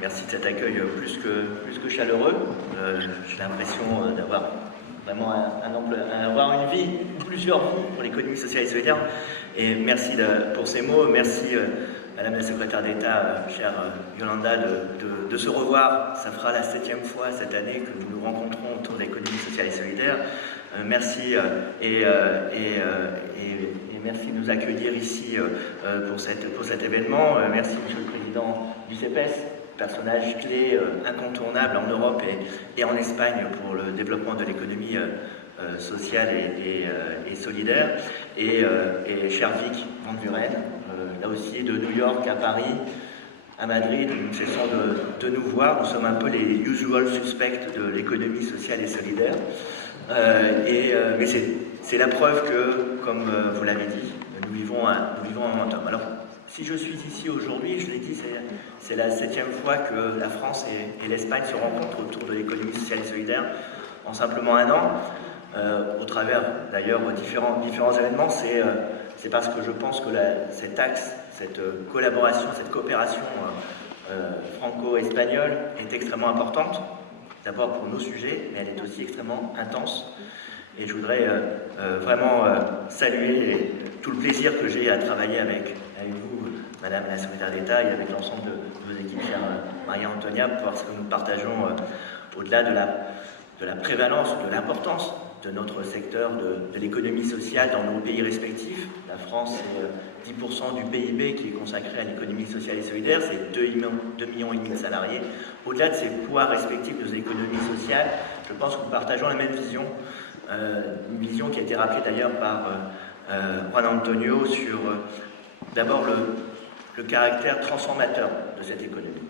Merci de cet accueil plus que chaleureux. J'ai l'impression d'avoir vraiment avoir une vie, ou plusieurs vies pour l'économie sociale et solidaire. Et merci pour ces mots. Merci Madame la secrétaire d'État, chère Yolanda, de se revoir. Ça fera la 7e fois cette année que nous nous rencontrons autour de l'économie sociale et solidaire. Merci et merci de nous accueillir ici pour cet événement. Merci Monsieur le Président du CEPES, personnage clé incontournable en Europe et en Espagne pour le développement de l'économie sociale et solidaire. Et cher Vic Van Buren, là aussi de New York à Paris, à Madrid, nous cessons de nous voir. Nous sommes un peu les usual suspects de l'économie sociale et solidaire. Mais c'est la preuve que, comme vous l'avez dit, nous vivons un momentum. Alors, si je suis ici aujourd'hui, je l'ai dit, c'est la 7e fois que la France et l'Espagne se rencontrent autour de l'économie sociale et solidaire en simplement un an, au travers d'ailleurs différents événements. C'est parce que je pense que cet axe, cette collaboration, cette coopération franco-espagnole est extrêmement importante. D'abord pour nos sujets, mais elle est aussi extrêmement intense. Et je voudrais vraiment saluer tout le plaisir que j'ai à travailler avec vous, Madame la secrétaire d'État, et avec l'ensemble de vos équipes, chère Maria-Antonia, parce que nous partageons, au-delà de la prévalence, de l'importance de notre secteur de l'économie sociale dans nos pays respectifs. La France, c'est 10% du PIB qui est consacré à l'économie sociale et solidaire, c'est 2,5 millions de salariés. Au-delà de ces poids respectifs de nos économies sociales, je pense que nous partageons la même vision, une vision qui a été rappelée d'ailleurs par Juan Antonio sur d'abord le caractère transformateur de cette économie.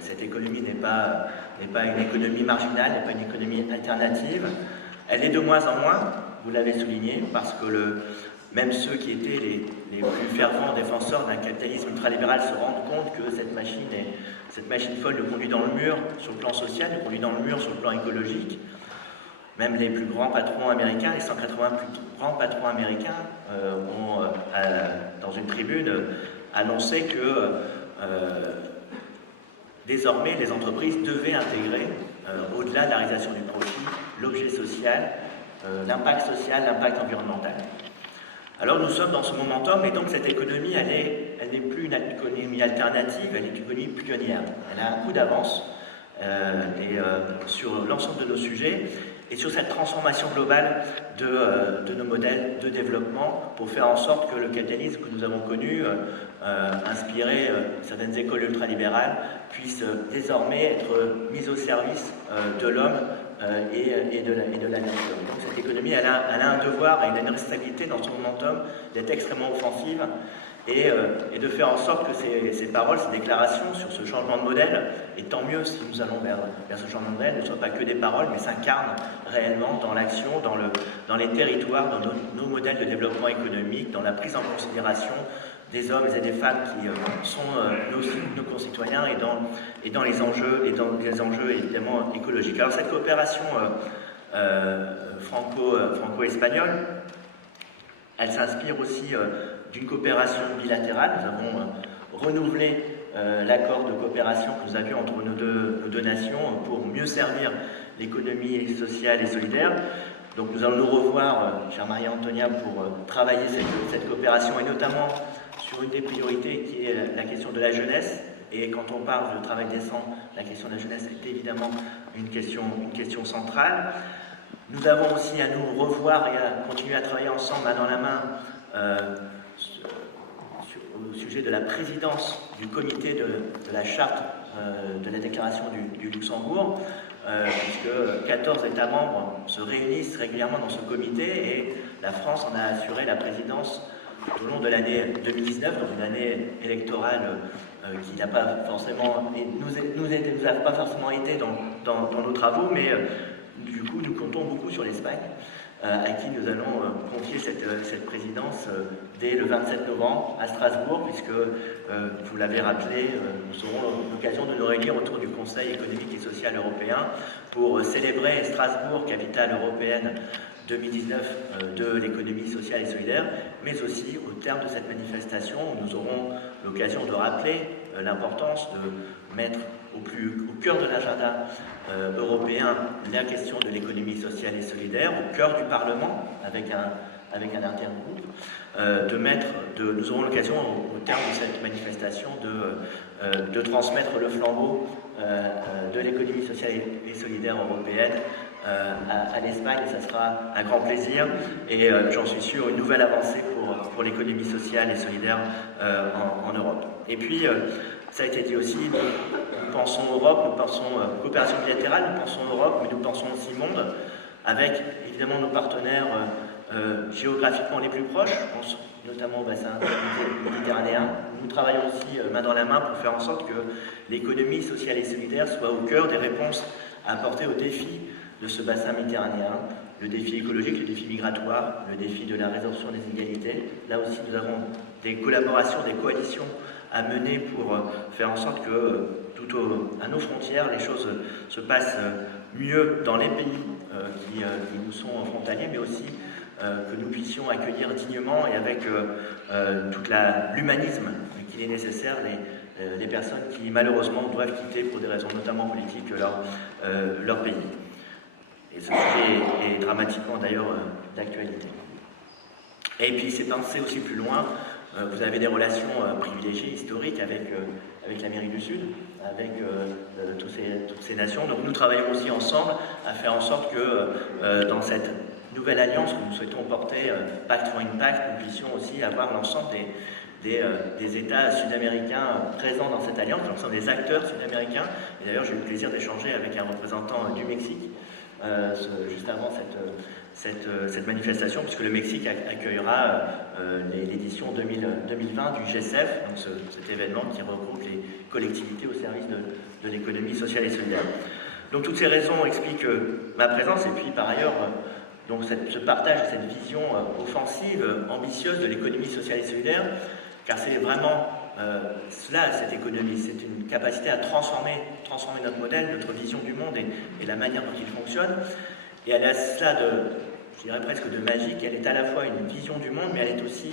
Cette économie n'est pas une économie marginale, n'est pas une économie alternative. Elle est de moins en moins, vous l'avez souligné, parce que même ceux qui étaient les plus fervents défenseurs d'un capitalisme ultralibéral se rendent compte que cette machine folle nous conduit dans le mur sur le plan social, nous conduit dans le mur sur le plan écologique. Même les plus grands patrons américains, les 180 plus grands patrons américains ont, dans une tribune, annoncé que désormais les entreprises devaient intégrer, au-delà de la réalisation du profit, l'objet social, l'impact social, l'impact environnemental. Alors nous sommes dans ce momentum, et donc cette économie, elle n'est plus une économie alternative, elle est une économie pionnière. Elle a un coup d'avance sur l'ensemble de nos sujets, et sur cette transformation globale de nos modèles de développement pour faire en sorte que le capitalisme que nous avons connu, inspiré certaines écoles ultralibérales, puisse désormais être mis au service de l'homme et de la nature. Donc cette économie, elle a un devoir et elle a une responsabilité dans son momentum d'être extrêmement offensive et de faire en sorte que ces paroles, ces déclarations sur ce changement de modèle, et tant mieux si nous allons vers ce changement de modèle, ne soient pas que des paroles, mais s'incarnent réellement dans l'action, dans les territoires, dans nos modèles de développement économique, dans la prise en considération des hommes et des femmes qui sont nos concitoyens et dans les enjeux évidemment écologiques. Alors cette coopération franco-espagnole, elle s'inspire aussi d'une coopération bilatérale. Nous avons renouvelé l'accord de coopération que nous avions entre nos deux nations pour mieux servir l'économie sociale et solidaire. Donc nous allons nous revoir, chère Maria-Antonia, pour travailler cette coopération, et notamment sur une des priorités qui est la question de la jeunesse. Et quand on parle de travail décent, la question de la jeunesse est évidemment une question centrale. Nous avons aussi à nous revoir et à continuer à travailler ensemble, main dans la main, au sujet de la présidence du comité de la charte de la déclaration du Luxembourg, puisque 14 États membres se réunissent régulièrement dans ce comité, et la France en a assuré la présidence tout au long de l'année 2019, dans une année électorale qui n'a pas forcément nous a pas forcément aidé dans nos travaux, mais du coup nous comptons beaucoup sur l'Espagne, à qui nous allons confier cette présidence dès le 27 novembre à Strasbourg, puisque, vous l'avez rappelé, nous aurons l'occasion de nous réunir autour du Conseil économique et social européen pour célébrer Strasbourg, capitale européenne 2019 de l'économie sociale et solidaire, mais aussi au terme de cette manifestation, nous aurons l'occasion de rappeler l'importance de mettre au cœur de l'agenda européen la question de l'économie sociale et solidaire, au cœur du Parlement, avec un intergroupe, nous aurons l'occasion, au terme de cette manifestation, de transmettre le flambeau de l'économie sociale et solidaire européenne à l'Espagne, et ça sera un grand plaisir, et j'en suis sûr, une nouvelle avancée pour l'économie sociale et solidaire en Europe. Et puis, ça a été dit aussi, nous pensons Europe, nous pensons coopération bilatérale, nous pensons Europe, mais nous pensons aussi monde, avec évidemment nos partenaires géographiquement les plus proches, je pense notamment au bassin méditerranéen. Nous travaillons aussi main dans la main pour faire en sorte que l'économie sociale et solidaire soit au cœur des réponses à apporter aux défis de ce bassin méditerranéen, le défi écologique, le défi migratoire, le défi de la résorption des inégalités. Là aussi, nous avons des collaborations, des coalitions à mener pour faire en sorte que à nos frontières, les choses se passent mieux dans les pays qui nous sont frontaliers, mais aussi que nous puissions accueillir dignement et avec tout l'humanisme qu'il est nécessaire les personnes qui malheureusement doivent quitter pour des raisons notamment politiques leur pays. Et ce sujet est dramatiquement d'ailleurs d'actualité. Et puis c'est pensé aussi plus loin, vous avez des relations privilégiées, historiques avec l'Amérique du Sud, avec toutes ces nations. Donc nous travaillons aussi ensemble à faire en sorte que dans cette nouvelle alliance que nous souhaitons porter, Pact for Impact, nous puissions aussi avoir l'ensemble des États sud-américains présents dans cette alliance, l'ensemble des acteurs sud-américains. Et d'ailleurs, j'ai eu le plaisir d'échanger avec un représentant du Mexique juste avant cette manifestation, puisque le Mexique accueillera l'édition 2020 du G7, donc cet événement qui regroupe les collectivités au service de l'économie sociale et solidaire. Donc toutes ces raisons expliquent ma présence, et puis par ailleurs, donc ce partage, cette vision offensive, ambitieuse de l'économie sociale et solidaire, car c'est vraiment cela, cette économie, c'est une capacité à transformer notre modèle, notre vision du monde et la manière dont il fonctionne. Et elle a cela je dirais presque de magique, elle est à la fois une vision du monde, mais elle est aussi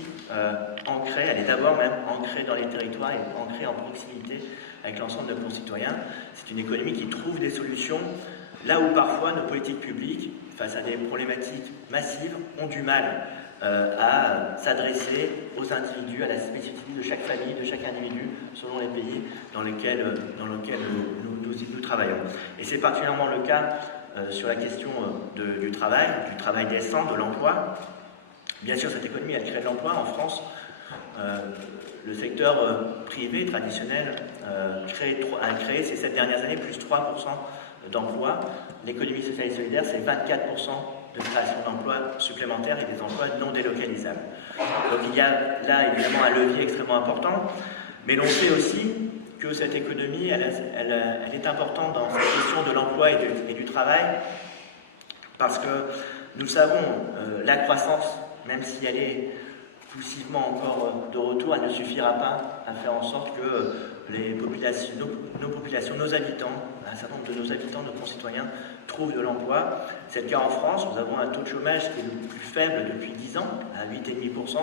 ancrée, elle est d'abord même ancrée dans les territoires et ancrée en proximité avec l'ensemble de nos concitoyens. C'est une économie qui trouve des solutions là où parfois nos politiques publiques, face à des problématiques massives, ont du mal à s'adresser aux individus, à la spécificité de chaque famille, de chaque individu, selon les pays dans lesquels nous travaillons. Et c'est particulièrement le cas sur la question du travail décent, de l'emploi. Bien sûr, cette économie, elle crée de l'emploi en France. Le secteur privé traditionnel a créé ces 7 dernières années plus 3% d'emplois. L'économie sociale et solidaire, c'est 24% de création d'emplois supplémentaires et des emplois non délocalisables. Donc il y a là évidemment un levier extrêmement important, mais l'on sait aussi que cette économie, elle est importante dans cette question de l'emploi et du travail, parce que nous savons, la croissance, même si elle est poussivement encore de retour, elle ne suffira pas à faire en sorte que nos populations, nos habitants, un certain nombre de nos habitants, nos concitoyens, trouvent de l'emploi. C'est le cas en France, nous avons un taux de chômage qui est le plus faible depuis 10 ans, à 8,5%,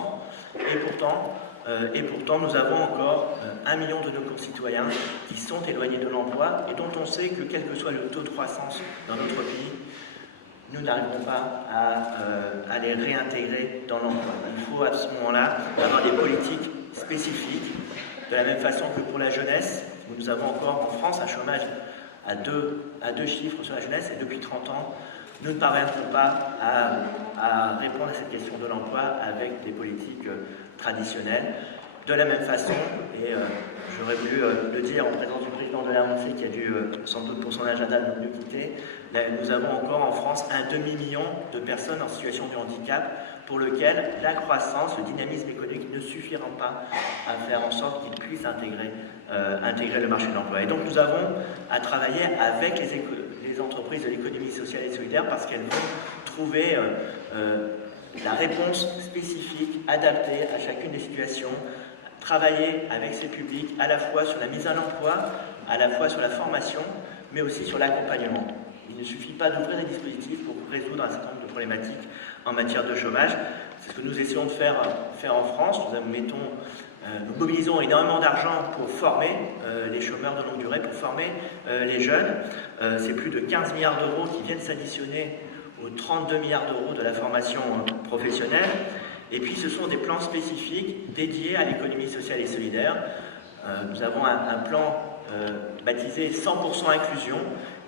et pourtant nous avons encore 1 million de nos concitoyens qui sont éloignés de l'emploi et dont on sait que quel que soit le taux de croissance dans notre pays, nous n'arriverons pas à les réintégrer dans l'emploi. Il faut à ce moment-là avoir des politiques spécifiques, de la même façon que pour la jeunesse, où nous avons encore en France un chômage à deux chiffres sur la jeunesse, et depuis 30 ans, nous ne parviendrons pas à répondre à cette question de l'emploi avec des politiques traditionnelles. De la même façon, et j'aurais voulu le dire en présence du président de la RMC qui a dû sans doute pour son agenda nous quitter, nous avons encore en France 1,5 million de personnes en situation de handicap pour lequel la croissance, le dynamisme économique ne suffiront pas à faire en sorte qu'ils puissent intégrer le marché de l'emploi. Et donc nous avons à travailler avec les entreprises de l'économie sociale et solidaire parce qu'elles vont trouver la réponse spécifique, adaptée à chacune des situations, travailler avec ces publics à la fois sur la mise à l'emploi, à la fois sur la formation, mais aussi sur l'accompagnement. Il ne suffit pas d'ouvrir des dispositifs pour résoudre un certain nombre de problématiques en matière de chômage. C'est ce que nous essayons de faire en France. Nous mettons Nous mobilisons énormément d'argent pour former les chômeurs de longue durée, pour former les jeunes. C'est plus de 15 milliards d'euros qui viennent s'additionner aux 32 milliards d'euros de la formation professionnelle. Et puis ce sont des plans spécifiques dédiés à l'économie sociale et solidaire. Nous avons un plan baptisé 100% inclusion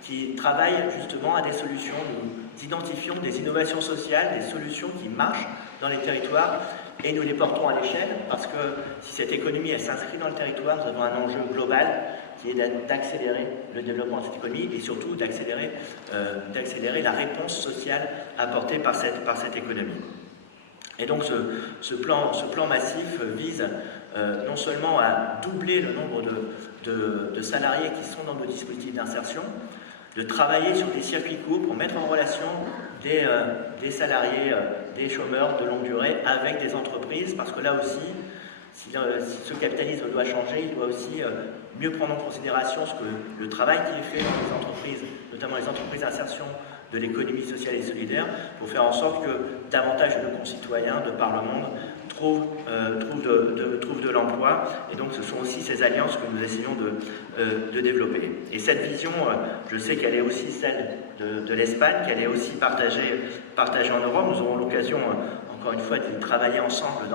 qui travaille justement à des solutions. Nous identifions des innovations sociales, des solutions qui marchent dans les territoires et nous les portons à l'échelle parce que si cette économie elle s'inscrit dans le territoire, nous avons un enjeu global qui est d'accélérer le développement de cette économie et surtout d'accélérer la réponse sociale apportée par cette économie. Et donc ce plan massif vise non seulement à doubler le nombre de salariés qui sont dans nos dispositifs d'insertion, de travailler sur des circuits courts pour mettre en relation des salariés, des chômeurs de longue durée avec des entreprises, parce que là aussi, si ce capitalisme doit changer, il doit aussi mieux prendre en considération le travail qui est fait dans les entreprises, notamment les entreprises d'insertion de l'économie sociale et solidaire, pour faire en sorte que davantage de nos concitoyens de par le monde trouvent de l'emploi. Et donc ce sont aussi ces alliances que nous essayons de développer. Et cette vision, je sais qu'elle est aussi celle de l'Espagne, qu'elle est aussi partagée en Europe. Nous aurons l'occasion, encore une fois, de travailler ensemble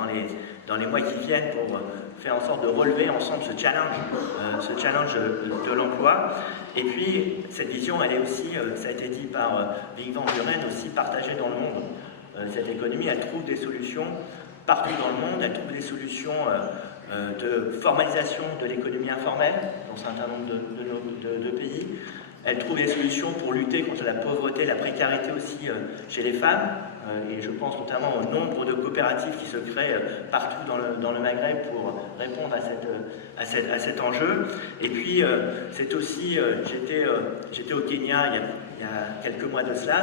dans les mois qui viennent pour faire en sorte de relever ensemble ce challenge de l'emploi. Et puis, cette vision, elle est aussi, ça a été dit par Vic van Buren, aussi partagée dans le monde. Cette économie, elle trouve des solutions partout dans le monde, elle trouve des solutions de formalisation de l'économie informelle dans un certain nombre de pays. Elle trouve des solutions pour lutter contre la pauvreté, la précarité aussi chez les femmes. Et je pense notamment au nombre de coopératives qui se créent partout dans le Maghreb pour répondre à cet enjeu. Et puis, c'est aussi, j'étais au Kenya il y a quelques mois de cela,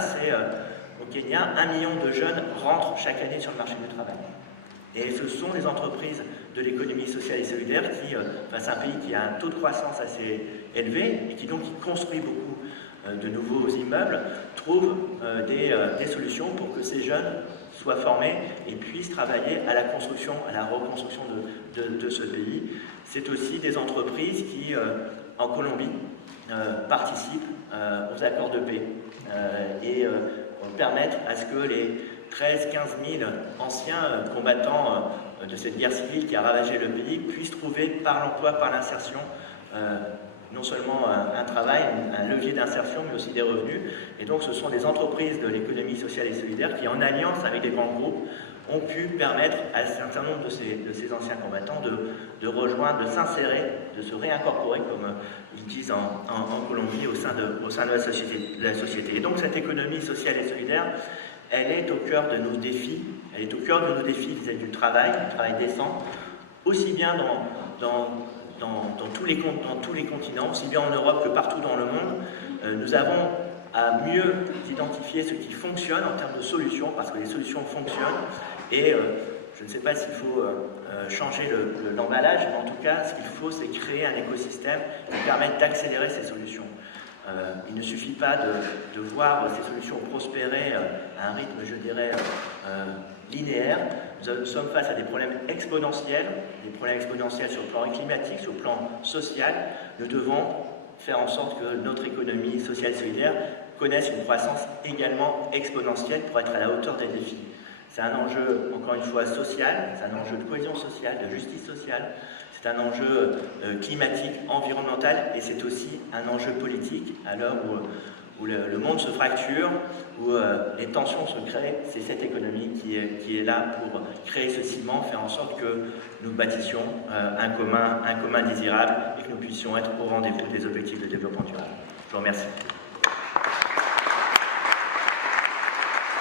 au Kenya, 1 million de jeunes rentrent chaque année sur le marché du travail. Et ce sont les entreprises de l'économie sociale et solidaire qui, c'est un pays qui a un taux de croissance assez élevé et qui donc construit beaucoup de nouveaux immeubles, trouvent des solutions pour que ces jeunes soient formés et puissent travailler à la construction, à la reconstruction de ce pays. C'est aussi des entreprises qui, en Colombie, participent aux accords de paix et permettent à ce que les 13-15 000 anciens combattants de cette guerre civile qui a ravagé le pays puissent trouver par l'emploi, par l'insertion, non seulement un travail, un levier d'insertion, mais aussi des revenus. Et donc ce sont des entreprises de l'économie sociale et solidaire qui, en alliance avec des grands groupes, ont pu permettre à un certain nombre de ces anciens combattants de rejoindre, de s'insérer, de se réincorporer, comme ils disent en Colombie, au sein de la société. Et donc cette économie sociale et solidaire, elle est au cœur de nos défis, elle est au cœur de nos défis vis-à-vis du travail décent, aussi bien dans tous les continents, aussi bien en Europe que partout dans le monde. Nous avons à mieux identifier ce qui fonctionne en termes de solutions, parce que les solutions fonctionnent, et je ne sais pas s'il faut changer l'emballage, mais en tout cas, ce qu'il faut, c'est créer un écosystème qui permette d'accélérer ces solutions. Il ne suffit pas de voir ces solutions prospérer à un rythme, je dirais, linéaire. Nous sommes face à des problèmes exponentiels sur le plan climatique, sur le plan social. Nous devons faire en sorte que notre économie sociale et solidaire connaisse une croissance également exponentielle pour être à la hauteur des défis. C'est un enjeu, encore une fois, social, c'est un enjeu de cohésion sociale, de justice sociale, c'est un enjeu climatique, environnemental, et c'est aussi un enjeu politique à l'heure où le monde se fracture, où les tensions se créent. C'est cette économie qui est là pour créer ce ciment, faire en sorte que nous bâtissions un commun désirable et que nous puissions être au rendez-vous des objectifs de développement durable. Je vous remercie.